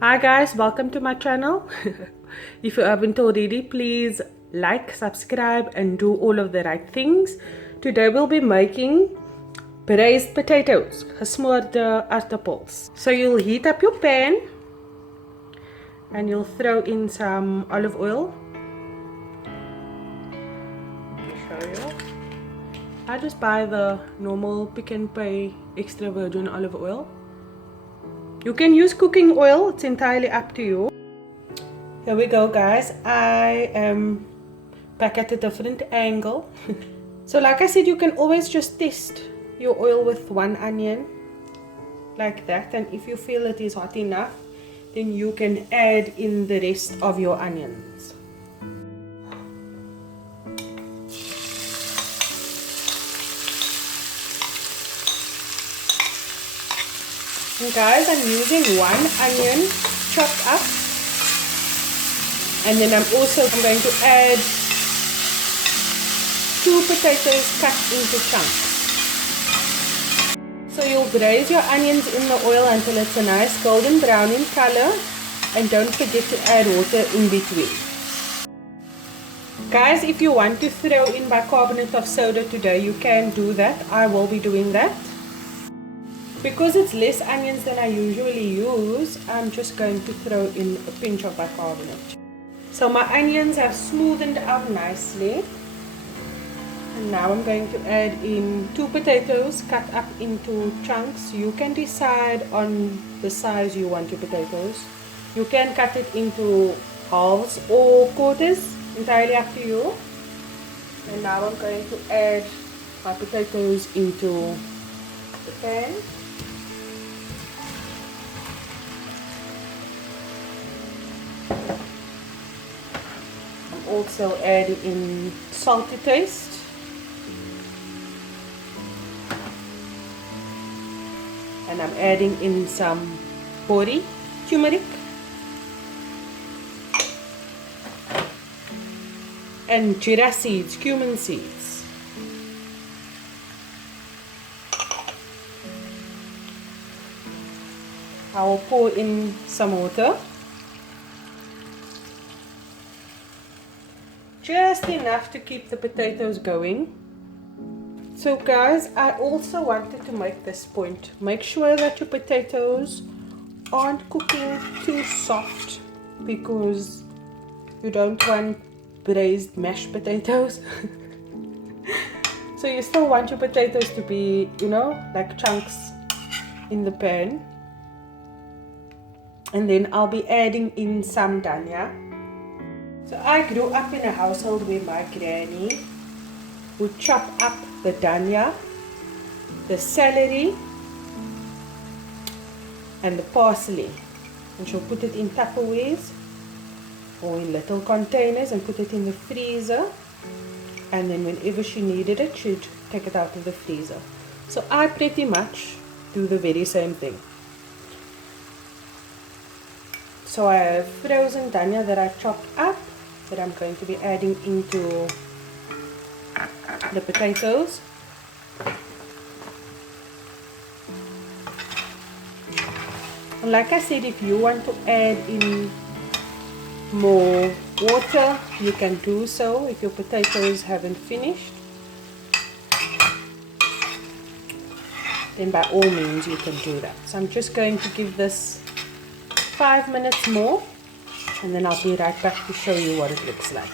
Hi guys, welcome to my channel. If you haven't already, please like, subscribe and do all of the right things. Today we'll be making braised potatoes, gesmoorde aardappels. So you'll heat up your pan and you'll throw in some olive oil. Let me show you. I just buy the normal Pick n Pay extra virgin olive oil. You can use cooking oil, it's entirely up to you. Here we go guys, I am back at a different angle. So like I said, you can always just test your oil with one onion like that, and if you feel it is hot enough, then you can add in the rest of your onions. And guys, I'm using one onion chopped up, and then I'm going to add 2 potatoes cut into chunks. So you'll braise your onions in the oil until it's a nice golden brown in color, and don't forget to add water in between. Guys, if you want to throw in bicarbonate of soda today, you can do that. I will be doing that. Because it's less onions than I usually use, I'm just going to throw in a pinch of bicarbonate. So my onions have smoothened out nicely. And now I'm going to add in 2 potatoes cut up into chunks. You can decide on the size you want your potatoes. You can cut it into halves or quarters, entirely up to you. And now I'm going to add my potatoes into the pan. Also add in salt to taste, and I'm adding in some borrie, turmeric, and Jeero seeds, cumin seeds. I will pour in some water. Just enough to keep the potatoes going. So guys, I also wanted to make this point. Make sure that your potatoes aren't cooking too soft, because you don't want braised mashed potatoes. So you still want your potatoes to be, you know, like chunks in the pan. And then I'll be adding in some danya. So I grew up in a household where my granny would chop up the danya, the celery and the parsley, and she'll put it in Tupperwares or in little containers and put it in the freezer, and then whenever she needed it, she'd take it out of the freezer. So I pretty much do the very same thing. So I have frozen danya that I chopped up, that I'm going to be adding into the potatoes. And like I said, if you want to add in more water, you can do so if your potatoes haven't finished. Then by all means you can do that. So I'm just going to give this 5 minutes more, and then I'll be right back to show you what it looks like.